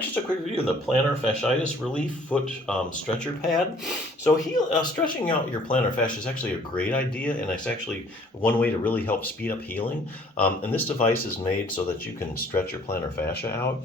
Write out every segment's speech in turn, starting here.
just a quick review of the plantar fasciitis relief foot stretcher pad. So stretching out your plantar fascia is actually a great idea, and it's actually one way to really help speed up healing. And this device is made so that you can stretch your plantar fascia out.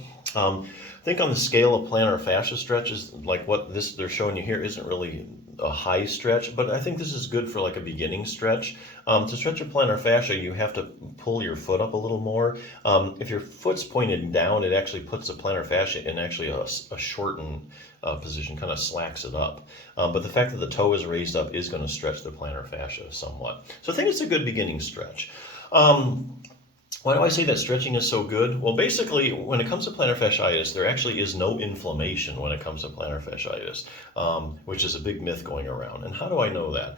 Think on the scale of plantar fascia stretches, like what they're showing you here isn't really a high stretch, but I think this is good for like a beginning stretch. To stretch your plantar fascia, you have to pull your foot up a little more. If your foot's pointed down, it actually puts the plantar fascia in actually a shortened position, kind of slacks it up. But the fact that the toe is raised up is going to stretch the plantar fascia somewhat. So I think it's a good beginning stretch. Why do I say that stretching is so good? Well, basically, when it comes to plantar fasciitis, there actually is no inflammation when it comes to plantar fasciitis, which is a big myth going around. And how do I know that?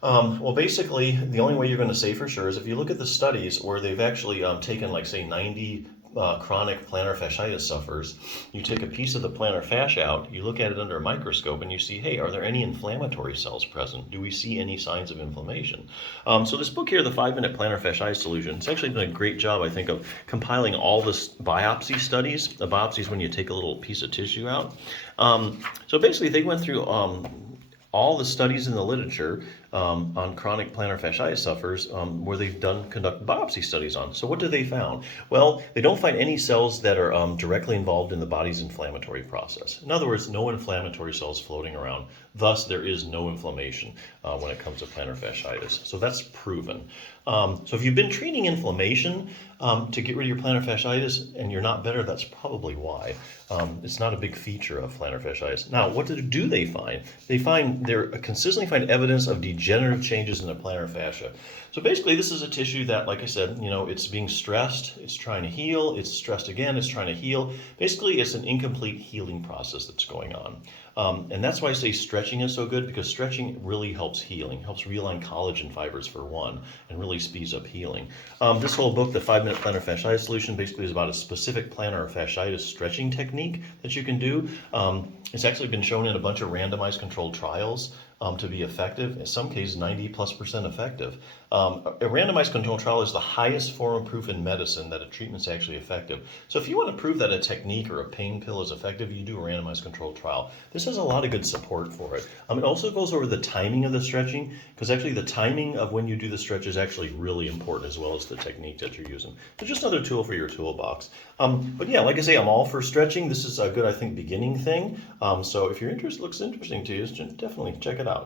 Well, basically, the only way you're going to say for sure is if you look at the studies where they've actually taken, like, say, 90 chronic plantar fasciitis sufferers, you take a piece of the plantar fascia out, you look at it under a microscope, and you see, hey, are there any inflammatory cells present? Do we see any signs of inflammation? So this book here, the 5-Minute Plantar Fasciitis Solution, it's actually done a great job, I think, of compiling all the biopsy studies. The biopsy is when you take a little piece of tissue out. So basically, they went through all the studies in the literature on chronic plantar fasciitis sufferers where they've conducted biopsy studies on. So what do they found? Well, they don't find any cells that are directly involved in the body's inflammatory process. In other words, no inflammatory cells floating around. Thus, there is no inflammation when it comes to plantar fasciitis. So that's proven. So if you've been treating inflammation to get rid of your plantar fasciitis and you're not better, that's probably why. It's not a big feature of plantar fasciitis. Now, what do they find? They consistently find evidence of degenerative changes in the plantar fascia. So basically, this is a tissue that, like I said, it's being stressed, it's trying to heal, it's stressed again, it's trying to heal. Basically, it's an incomplete healing process that's going on. And that's why I say stretching is so good, because stretching really helps healing, helps realign collagen fibers for one, and really speeds up healing. This whole book, the 5-Minute Plantar Fasciitis Solution, basically is about a specific plantar fasciitis stretching technique that you can do. It's actually been shown in a bunch of randomized controlled trials to be effective, in some cases 90+% effective. A randomized controlled trial is the highest form of proof in medicine that a treatment is actually effective. So if you want to prove that a technique or a pain pill is effective, you do a randomized controlled trial. This has a lot of good support for it. It also goes over the timing of the stretching, because actually the timing of when you do the stretch is actually really important, as well as the technique that you're using. So just another tool for your toolbox. But yeah, like I say, I'm all for stretching. This is a good, I think, beginning thing. So if you're interested, looks interesting to you, definitely check it out.